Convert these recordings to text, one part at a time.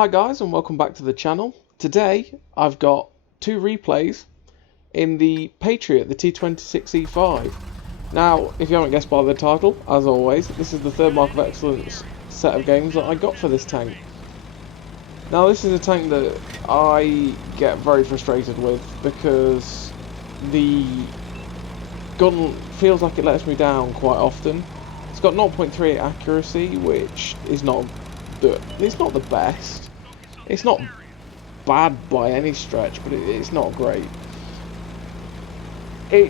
Hi guys and welcome back to the channel. Today I've got two replays in the Patriot, the T26E5. Now, if you haven't guessed by the title, as always, this is the third Mark of Excellence set of games that I got for this tank. Now this is a tank that I get very frustrated with because the gun feels like it lets me down quite often. It's got 0.38 accuracy, which is not it's not the best. It's not bad by any stretch, but it's not great. I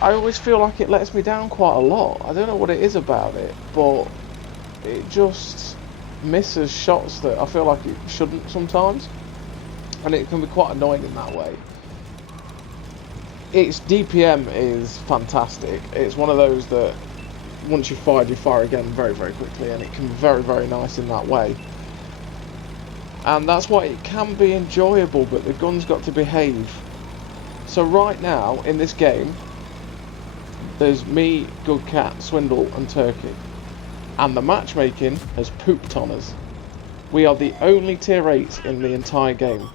always feel like it lets me down quite a lot. I don't know what it is about it, but it just misses shots that I feel like it shouldn't sometimes, and it can be quite annoying in that way. Its DPM is fantastic. It's one of those that once you've fired, you fire again very, very quickly, and it can be very, very nice in that way. And that's why it can be enjoyable, but the gun's got to behave. So right now, in this game, there's me, Good Cat, Swindle, and Turkey. And the matchmaking has pooped on us. We are the only tier 8s in the entire game.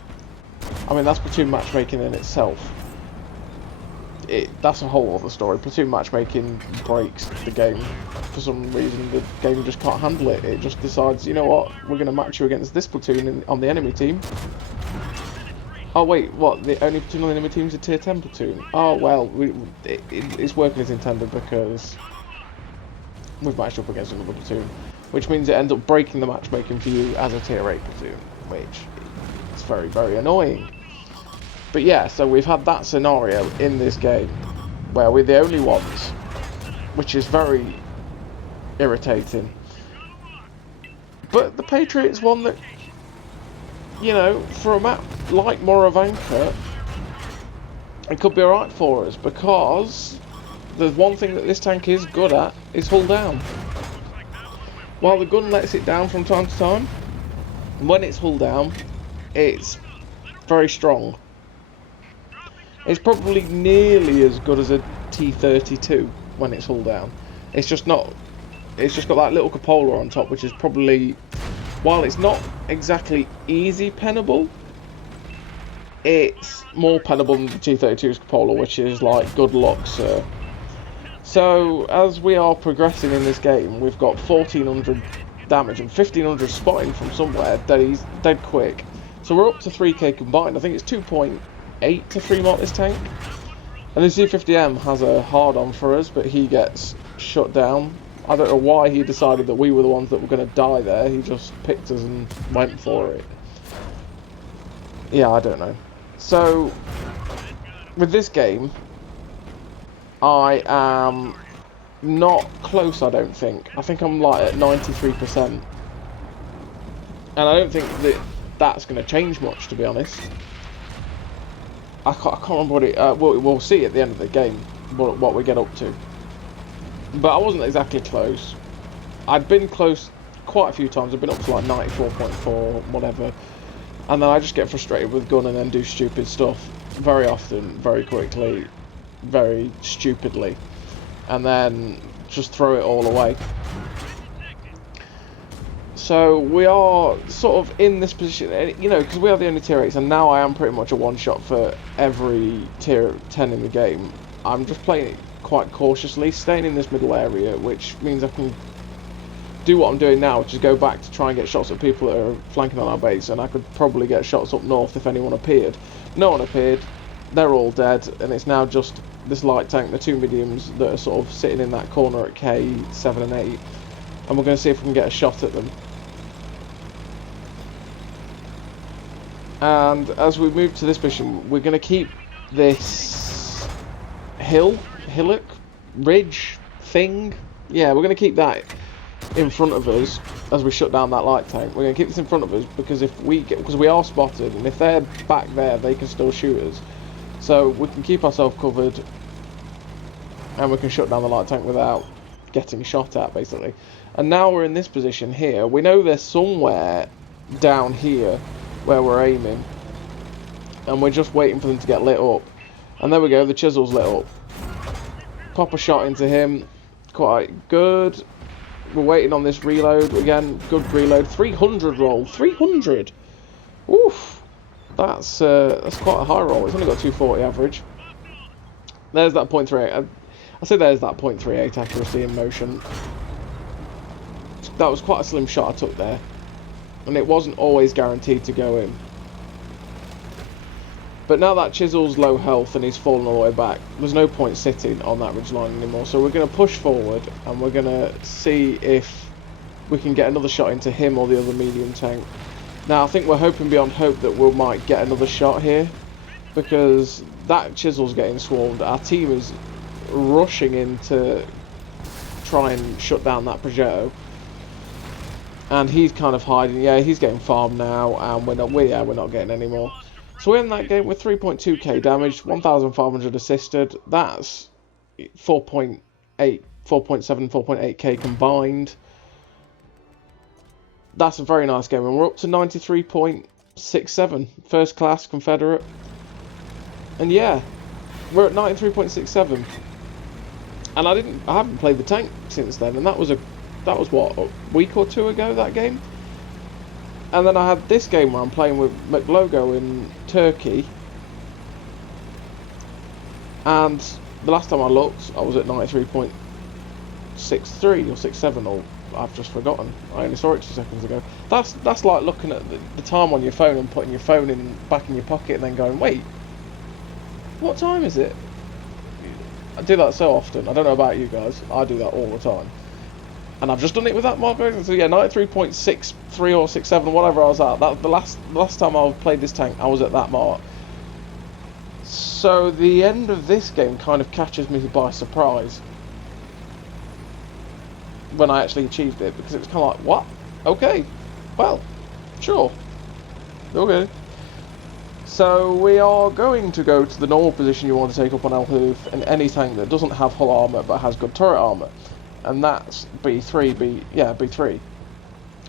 I mean, that's Platoon matchmaking in itself. That's a whole other story. Platoon matchmaking breaks the game. For some reason, the game just can't handle it. It just decides, you know what, we're going to match you against this platoon on the enemy team. Oh wait, what? The only platoon on the enemy team is a tier 10 platoon? Oh well, it's working as intended because we've matched up against another platoon. Which means it ends up breaking the matchmaking for you as a tier 8 platoon. Which is very, very annoying. But yeah, so we've had that scenario in this game where we're the only ones, which is very irritating. But the Patriot's one that, you know, for a map like Moravanka, it could be alright for us, because there's one thing that this tank is good at, is hull down. While the gun lets it down from time to time, when it's hull down, it's very strong. It's probably nearly as good as a T32 when it's hull down. It's just not. It's just got that little cupola on top, which is probably, while it's not exactly easy pennable, it's more pennable than the T32's cupola, which is like good luck, sir. So as we are progressing in this game, we've got 1400 damage and 1500 spotting from somewhere dead quick. So we're up to 3k combined. I think it's 2.8 to 3-mot this tank, and the C50M has a hard-on for us, but he gets shut down. I don't know why he decided that we were the ones that were going to die there. He just picked us and went for it. Yeah, I don't know. So with this game, I am not close, I don't think. I think I'm like at 93%, and I don't think that that's going to change much, to be honest. I can't remember what it. We'll see at the end of the game what we get up to. But I wasn't exactly close. I'd been close quite a few times. I've been up to like 94.4, whatever. And then I just get frustrated with gun and then do stupid stuff very often, very quickly, very stupidly, and then just throw it all away. So we are sort of in this position, you know, because we are the only tier 8s, and now I am pretty much a one-shot for every tier 10 in the game. I'm just playing it quite cautiously, staying in this middle area, which means I can do what I'm doing now, which is go back to try and get shots at people that are flanking on our base, and I could probably get shots up north if anyone appeared. No one appeared, they're all dead, and it's now just this light tank, the two mediums, that are sort of sitting in that corner at K7 and 8, and we're going to see if we can get a shot at them. And as we move to this mission, we're going to keep this hillock, ridge thing. Yeah, we're going to keep that in front of us as we shut down that light tank. We're going to keep this in front of us because because we are spotted, and if they're back there, they can still shoot us. So we can keep ourselves covered, and we can shut down the light tank without getting shot at, basically. And now we're in this position here. We know they're somewhere down here where we're aiming, and we're just waiting for them to get lit up. And there we go, the chisel's lit up. Pop a shot into him, quite good. we're waiting on this reload again. Good reload. 300 roll. 300. Oof. That's quite a high roll. It's only got 240 average. There's that .38. I say there's that .38 accuracy in motion. That was quite a slim shot I took there, and it wasn't always guaranteed to go in. But now that Chisel's low health and he's fallen all the way back, there's no point sitting on that ridgeline anymore. So we're going to push forward and we're going to see if we can get another shot into him or the other medium tank. Now I think we're hoping beyond hope that we might get another shot here, because that Chisel's getting swarmed. Our team is rushing in to try and shut down that Patriot. And he's kind of hiding. Yeah, he's getting farmed now, and we're not getting any more. So we're in that game with 3.2k damage, 1,500 assisted. That's 4.8, 4.7, 4.8k combined. That's a very nice game, and we're up to 93.67, first class Confederate. And yeah, we're at 93.67. And I haven't played the tank since then, and that was what, a week or two ago, that game. And then I had this game where I'm playing with McLogo in Turkey. And the last time I looked, I was at 93.63 or 67, or I've just forgotten. I only saw it 2 seconds ago. That's like looking at the time on your phone and putting your phone back in your pocket and then going, wait, what time is it? I do that so often. I don't know about you guys. I do that all the time. And I've just done it with that mark. So yeah, 93.63 or 67, whatever I was at. That the last time I played this tank, I was at that mark. So the end of this game kind of catches me by surprise when I actually achieved it, because it was kind of like, what? Okay, well, sure, okay. So we are going to go to the normal position you want to take up on El Hoof in any tank that doesn't have hull armor but has good turret armor. And that's B3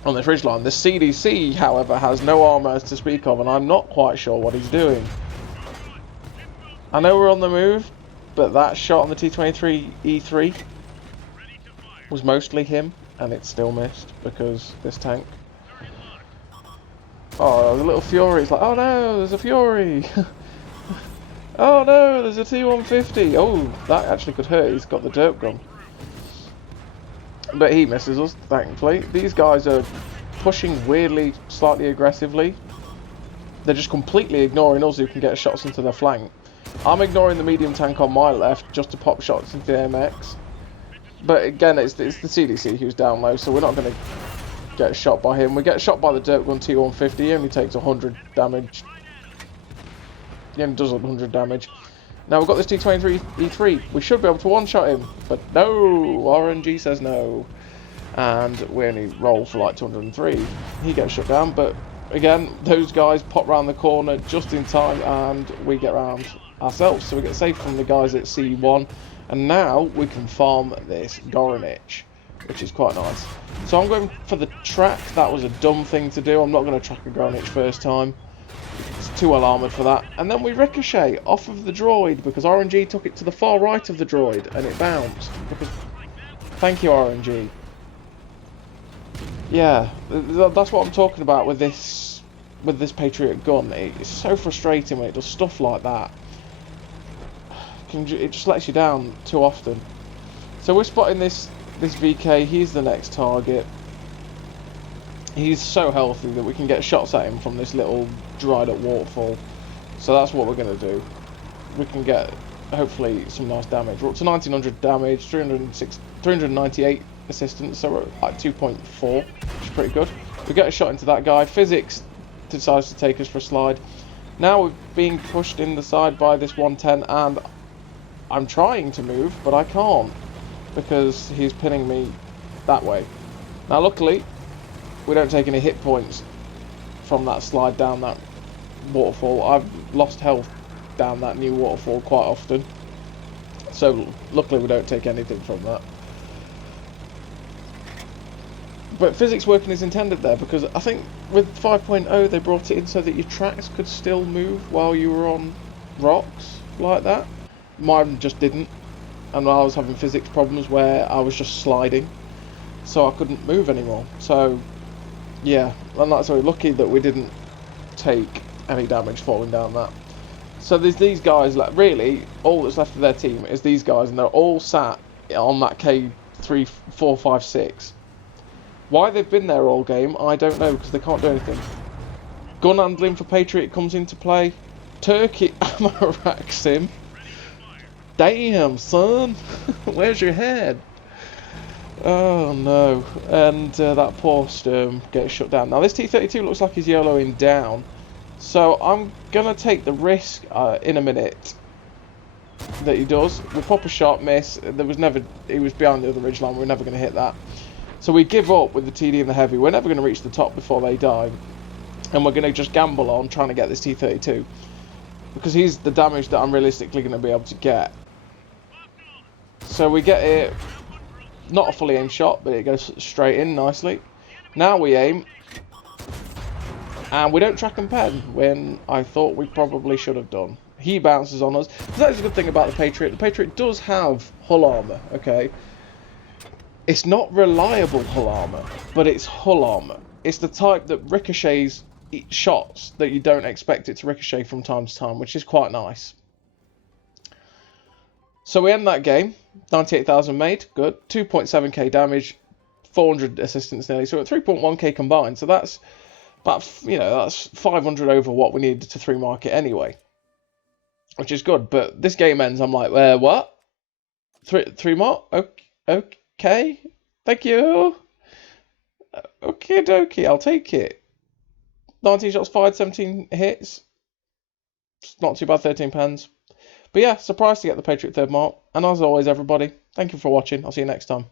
on this ridgeline. The CDC, however, has no armour to speak of, and I'm not quite sure what he's doing. I know we're on the move, but that shot on the T26E5 was mostly him, and it still missed because this tank. Oh, the little Fury. It's like, oh no, there's a Fury. Oh no, there's a T150. Oh, that actually could hurt. He's got the derp gun. But he misses us, thankfully. These guys are pushing weirdly, slightly aggressively. They're just completely ignoring us who can get shots into their flank. I'm ignoring the medium tank on my left just to pop shots into the MX. But again, it's the CDC who's down low, so we're not going to get shot by him. We get shot by the dirt gun T150. He only takes 100 damage. He only does 100 damage. Now we've got this T26E5. We should be able to one-shot him, but no, RNG says no. And we only roll for like 203. He gets shut down, but again, those guys pop round the corner just in time, and we get round ourselves. So we get safe from the guys at C1, and now we can farm this Goranich, which is quite nice. So I'm going for the track. That was a dumb thing to do. I'm not going to track a Goranich first time. It's too well armoured for that. And then we ricochet off of the droid because RNG took it to the far right of the droid and it bounced. Thank you, RNG. Yeah, that's what I'm talking about with this Patriot gun. It's so frustrating when it does stuff like that. It just lets you down too often. So we're spotting this VK. He's the next target. He's so healthy that we can get shots at him from this little dried up waterfall. So that's what we're going to do. We can get, hopefully, some nice damage. We're up to 1900 damage, 398 assistance, so we're at like 2.4, which is pretty good. We get a shot into that guy. Physics decides to take us for a slide. Now we're being pushed in the side by this 110, and I'm trying to move, but I can't because he's pinning me that way. Now luckily, we don't take any hit points from that slide down that waterfall. I've lost health down that new waterfall quite often, so luckily we don't take anything from that. But physics working as intended there, because I think with 5.0 they brought it in so that your tracks could still move while you were on rocks like that. Mine just didn't, and I was having physics problems where I was just sliding. so I couldn't move anymore. So yeah, and that's very lucky that we didn't take any damage falling down that. So there's these guys, like, really all that's left of their team is these guys, and they're all sat on that K3, 4, 5, 6. Why they've been there all game, I don't know, because they can't do anything. Gun handling for Patriot comes into play. Turkey ammo racks him. Damn, son, where's your head? Oh no, and that poor Sturm gets shut down. Now this T32 looks like he's YOLOing down, so I'm gonna take the risk in a minute that he does. We'll pop a shot, miss. He was behind the other ridgeline. We're never gonna hit that. So we give up with the TD and the heavy. We're never gonna reach the top before they die, and we're gonna just gamble on trying to get this T32 because he's the damage that I'm realistically gonna be able to get. So we get it. Not a fully aimed shot, but it goes straight in nicely. Now we aim, and we don't track and pen when I thought we probably should have done. He bounces on us. That's a good thing about the Patriot. The Patriot does have hull armor, okay? It's not reliable hull armor, but it's hull armor. It's the type that ricochets shots that you don't expect it to ricochet from time to time, which is quite nice. So we end that game, 98,000 made, good, 2.7k damage, 400 assistance nearly, so at 3.1k combined, so that's about, that's 500 over what we needed to 3 mark it anyway, which is good. But this game ends, I'm like, what? 3 mark? Okay, thank you. Okay, dokie, I'll take it. 19 shots fired, 17 hits, it's not too bad, 13 pens. But yeah, surprised to get the Patriot 3rd mark. And as always, everybody, thank you for watching. I'll see you next time.